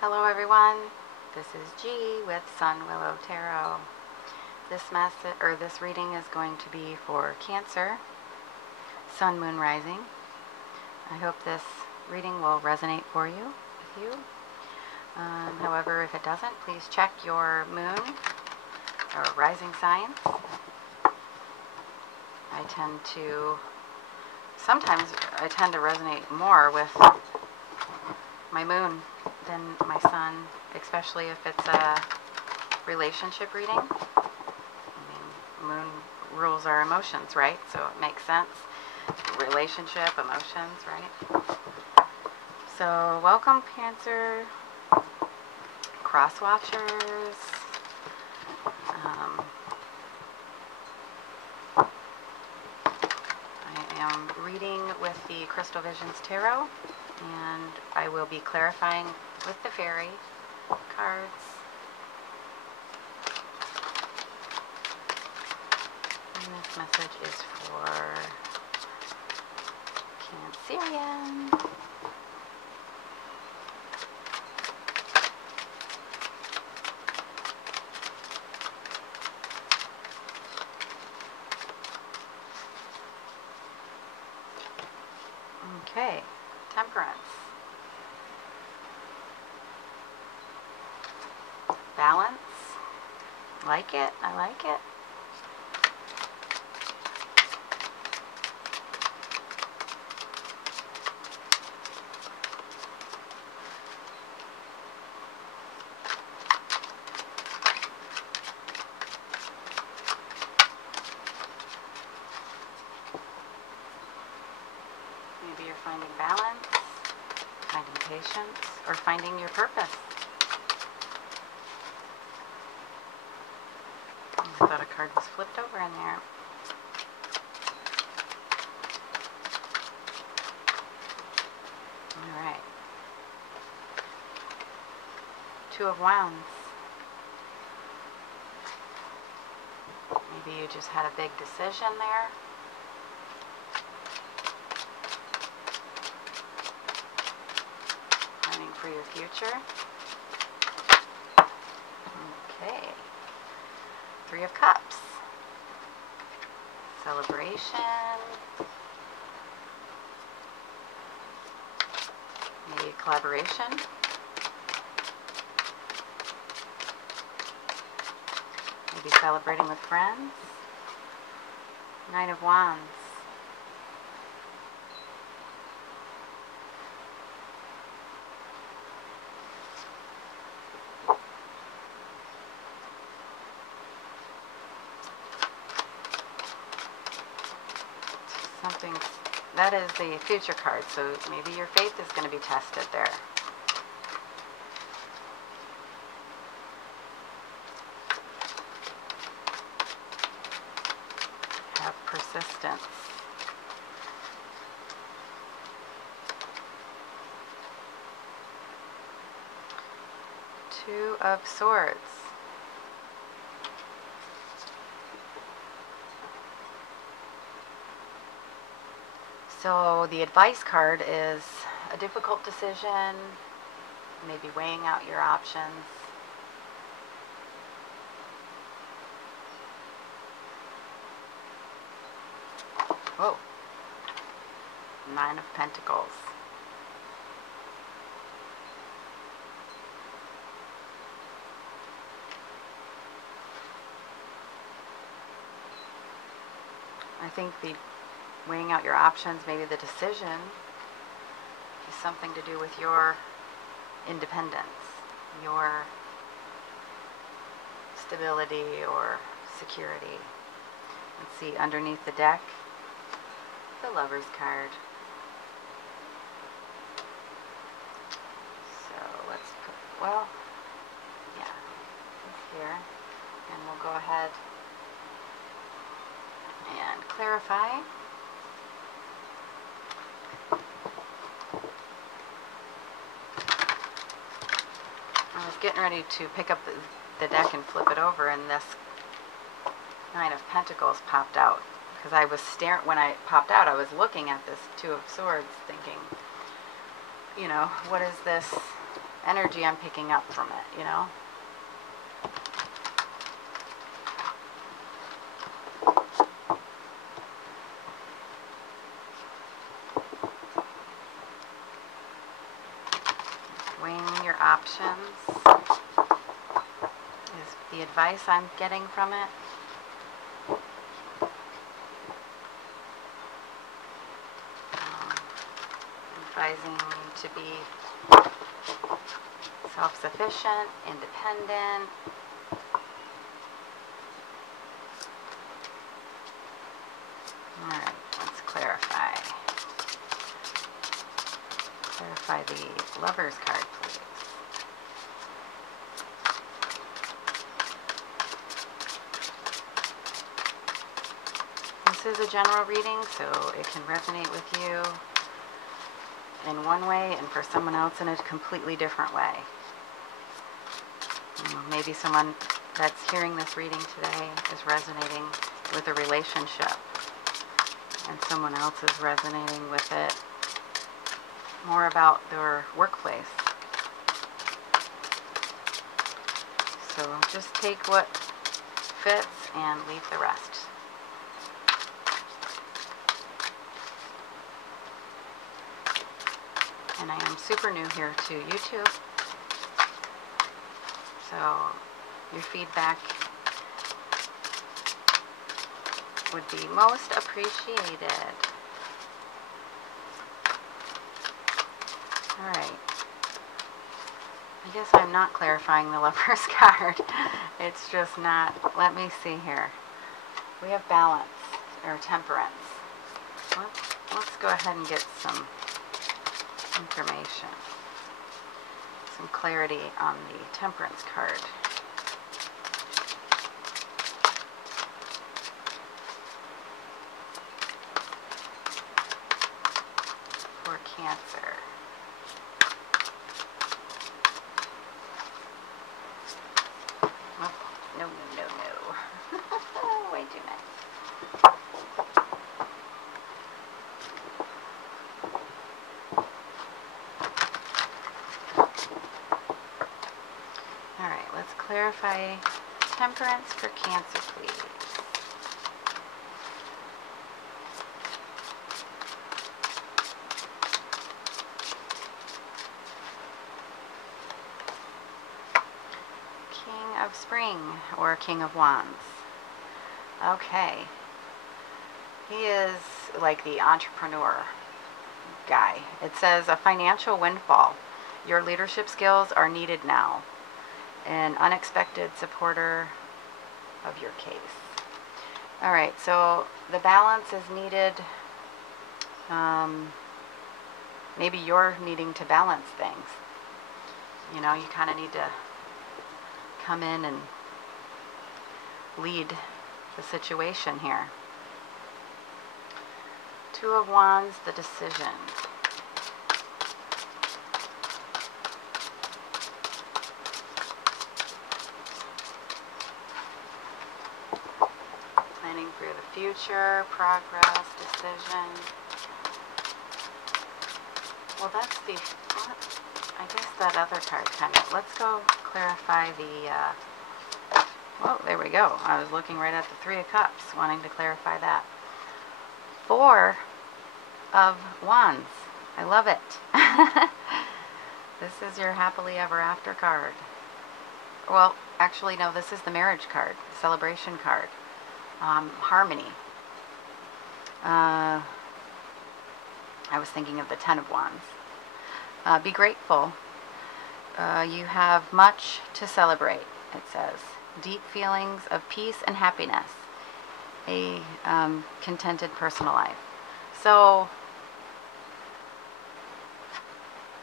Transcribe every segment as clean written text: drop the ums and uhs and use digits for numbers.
Hello everyone, this is G with Sun Willow Tarot. This reading is going to be for Cancer, Sun, Moon, Rising. I hope this reading will resonate for you, with you. However, if it doesn't, please check your moon or rising signs. Sometimes I tend to resonate more with my moon than my sun, especially if it's a relationship reading. I mean, moon rules our emotions, right? So it makes sense. Relationship, emotions, right? So welcome, Cancer, cross watchers. I am reading with the Crystal Visions Tarot, and I will be clarifying with the fairy cards. And this message is for Cancerian. Okay, Temperance. Balance. Like it. I like it. Maybe you're finding balance, finding patience, or finding your purpose. I thought a card was flipped over in there. Alright. Two of Wands. Maybe you just had a big decision there. Planning for your future. Okay. Three of Cups. Celebration. Maybe collaboration. Maybe celebrating with friends. Nine of Wands. That is the future card, so maybe your faith is going to be tested there. Have persistence. Two of Swords. So the advice card is a difficult decision, maybe weighing out your options. Whoa. Nine of Pentacles. I think the weighing out your options, maybe the decision, is something to do with your independence, your stability or security. Let's see, underneath the deck, the Lover's card. So let's put, well, yeah, it's here. And we'll go ahead and clarify. I was getting ready to pick up the deck and flip it over, and this Nine of Pentacles popped out. Because I was staring, when I popped out, I was looking at this Two of Swords thinking, you know, what is this energy I'm picking up from it, you know? Weighing your options is the advice I'm getting from it. Advising you to be self-sufficient, independent. Alright, let's clarify. Clarify the Lover's card, please. This is a general reading, so it can resonate with you in one way and for someone else in a completely different way. Maybe someone that's hearing this reading today is resonating with a relationship, and someone else is resonating with it more about their workplace. So just take what fits and leave the rest. And I am super new here to YouTube, so your feedback would be most appreciated. Alright. I guess I'm not clarifying the Lover's card. It's just not. Let me see here. We have balance, or temperance. Let's go ahead and get some information, some clarity on the temperance card. For Cancer. Oh, no. Way too much. Clarify temperance for Cancer, please. King of Spring or King of Wands. Okay. He is like the entrepreneur guy. It says a financial windfall. Your leadership skills are needed now. An unexpected supporter of your case. Alright, so the balance is needed. Maybe you're needing to balance things. You know, you kind of need to come in and lead the situation here. Two of Wands, the decision. Through the future, progress, decision. Well, that's the, I guess that other card kind of, let's go clarify the, well, there we go. I was looking right at the Three of Cups, wanting to clarify that. Four of Wands. I love it. This is your happily ever after card. Well, actually, no, this is the marriage card, celebration card. Harmony. I was thinking of the Ten of Wands. Be grateful. You have much to celebrate, it says. Deep feelings of peace and happiness. A contented personal life. So,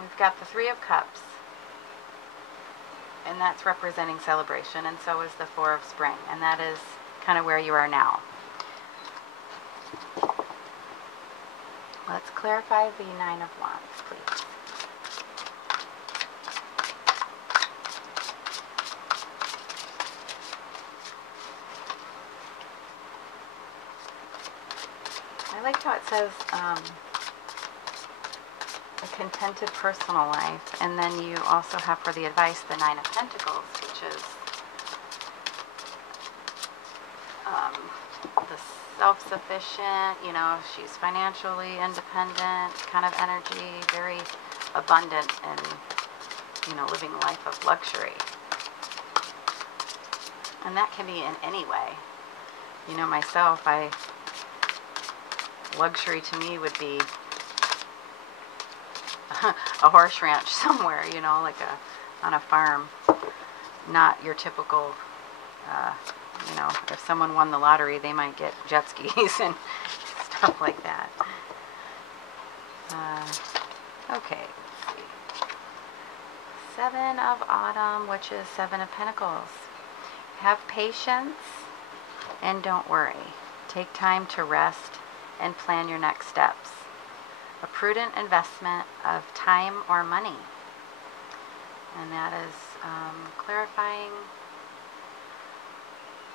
we've got the Three of Cups. And that's representing celebration. And so is the Four of Spring. And that is kind of where you are now. Let's clarify the Nine of Wands, please. I liked how it says, it contented personal life. And then you also have for the advice the Nine of Pentacles, which is the self-sufficient, you know, she's financially independent kind of energy, very abundant and, you know, living a life of luxury. And that can be in any way. You know, myself, luxury to me would be a horse ranch somewhere, you know, like on a farm. Not your typical, you know, if someone won the lottery, they might get jet skis and stuff like that. Okay, let's see. Seven of Autumn, which is Seven of Pentacles. Have patience and don't worry. Take time to rest and plan your next steps. A prudent investment of time or money. And that is clarifying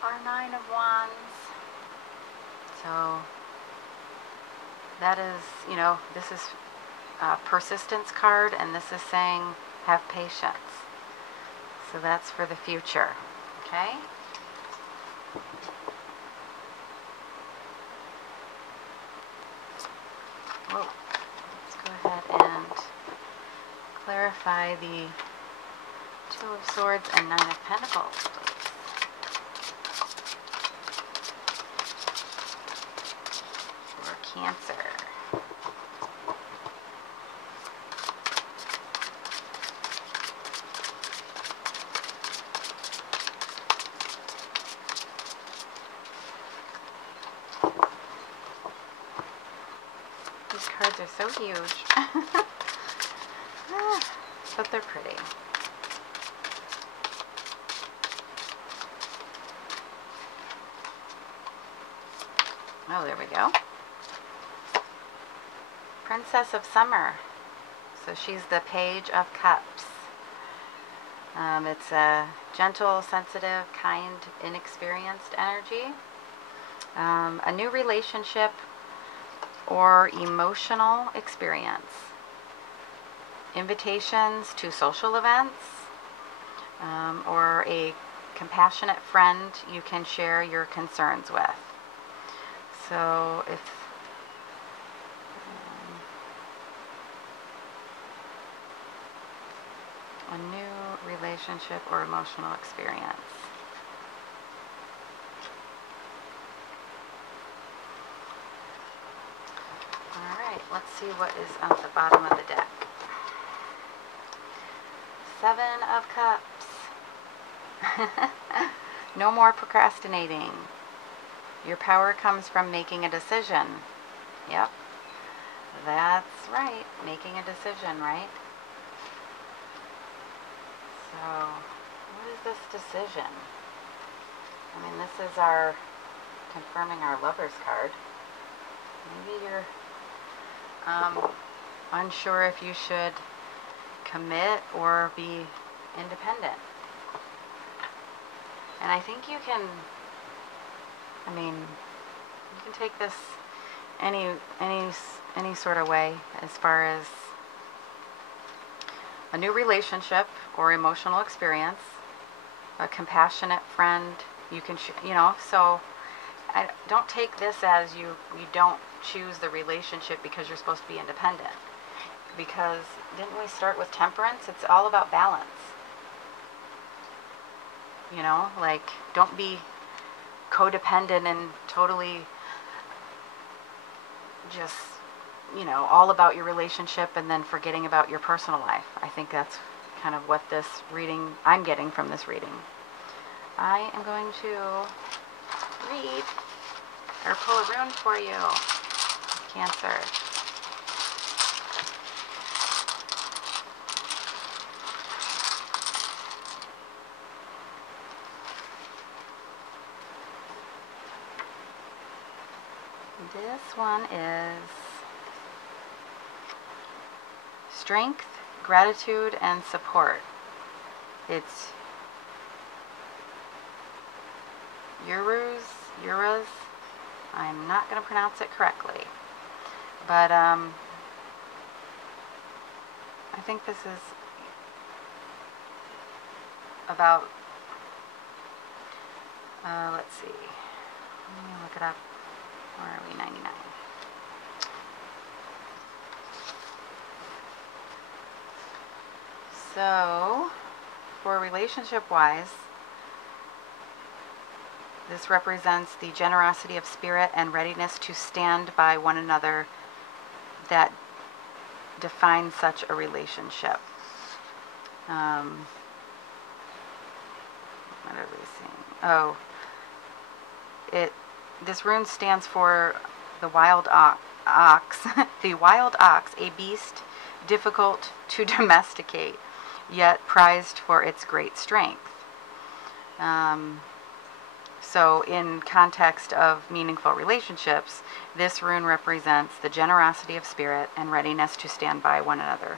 our Nine of Wands. So that is, you know, this is a persistence card, and this is saying have patience. So that's for the future. Okay? Whoa. Let's go ahead and clarify the Two of Swords and Nine of Pentacles, please. For Cancer. These cards are so huge. But they're pretty. Oh, there we go. Princess of Summer. So she's the Page of Cups. It's a gentle, sensitive, kind, inexperienced energy. A new relationship or emotional experience. Invitations to social events, or a compassionate friend you can share your concerns with. So if a new relationship or emotional experience. Alright, let's see what is at the bottom of the deck. Seven of Cups. No more procrastinating. Your power comes from making a decision. Yep. That's right. Making a decision, right? So, what is this decision? I mean, this is our confirming our Lover's card. Maybe you're unsure if you should commit or be independent. And I think you can, I mean, you can take this any sort of way, as far as a new relationship or emotional experience, a compassionate friend you can, you know, so I don't take this as you don't choose the relationship because you're supposed to be independent. Because didn't we start with Temperance? It's all about balance. You know, like, don't be codependent and totally just, you know, all about your relationship and then forgetting about your personal life. I think that's kind of what this reading, I'm getting from this reading. I am going to read or pull a rune for you, Cancer. This one is Strength, Gratitude, and Support. It's Euros. I'm not going to pronounce it correctly. But I think this is about, let's see, let me look it up. Where are we? 99. So, for relationship-wise, this represents the generosity of spirit and readiness to stand by one another that defines such a relationship. What are we seeing? Oh, this rune stands for the wild ox, the wild ox, a beast difficult to domesticate, yet prized for its great strength. So in context of meaningful relationships, this rune represents the generosity of spirit and readiness to stand by one another.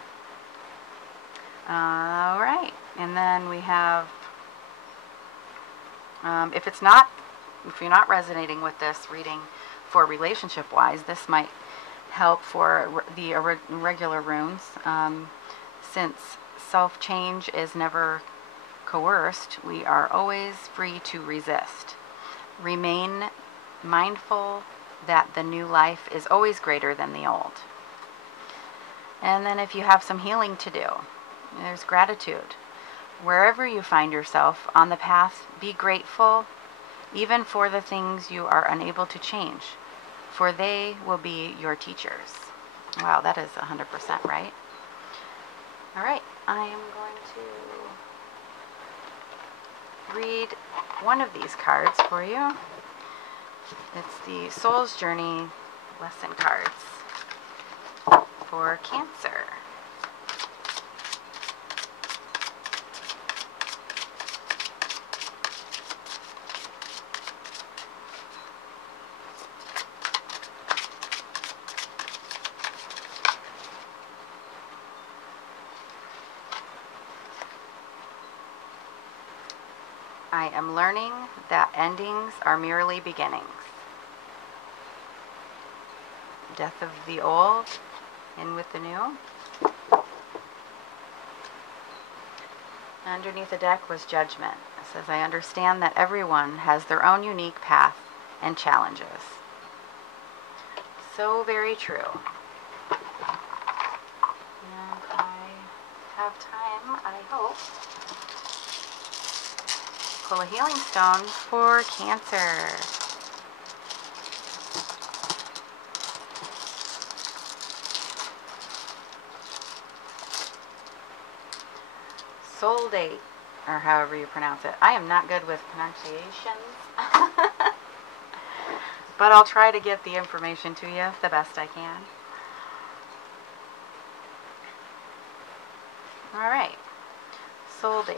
All right, and then we have, if you're not resonating with this reading for relationship-wise, this might help for the irregular runes, since self-change is never coerced. We are always free to resist. Remain mindful that the new life is always greater than the old. And then if you have some healing to do, there's gratitude. Wherever you find yourself on the path, be grateful, even for the things you are unable to change, for they will be your teachers. Wow, that is 100% right. All right, I am going to read one of these cards for you. It's the Soul's Journey lesson cards for Cancer. I am learning that endings are merely beginnings. Death of the old, in with the new. Underneath the deck was Judgment. It says, I understand that everyone has their own unique path and challenges. So very true. And I have time, I hope, pull a healing stone for Cancer. Soul date, or however you pronounce it. I am not good with pronunciations, but I'll try to get the information to you the best I can. All right, soul date.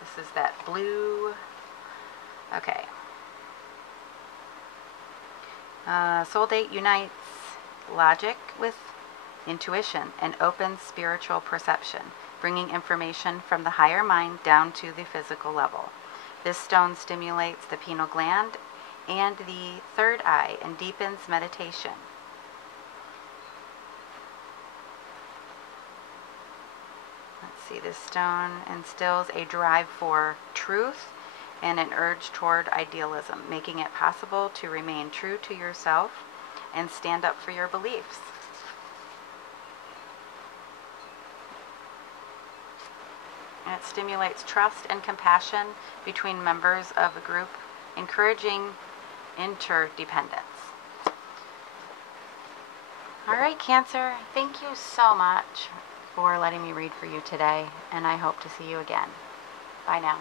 This is that blue. Okay. Soul date unites logic with intuition and opens spiritual perception, bringing information from the higher mind down to the physical level. This stone stimulates the pineal gland and the third eye and deepens meditation. See, this stone instills a drive for truth and an urge toward idealism, making it possible to remain true to yourself and stand up for your beliefs. And it stimulates trust and compassion between members of a group, encouraging interdependence. All right, Cancer, thank you so much for letting me read for you today, and I hope to see you again. Bye now.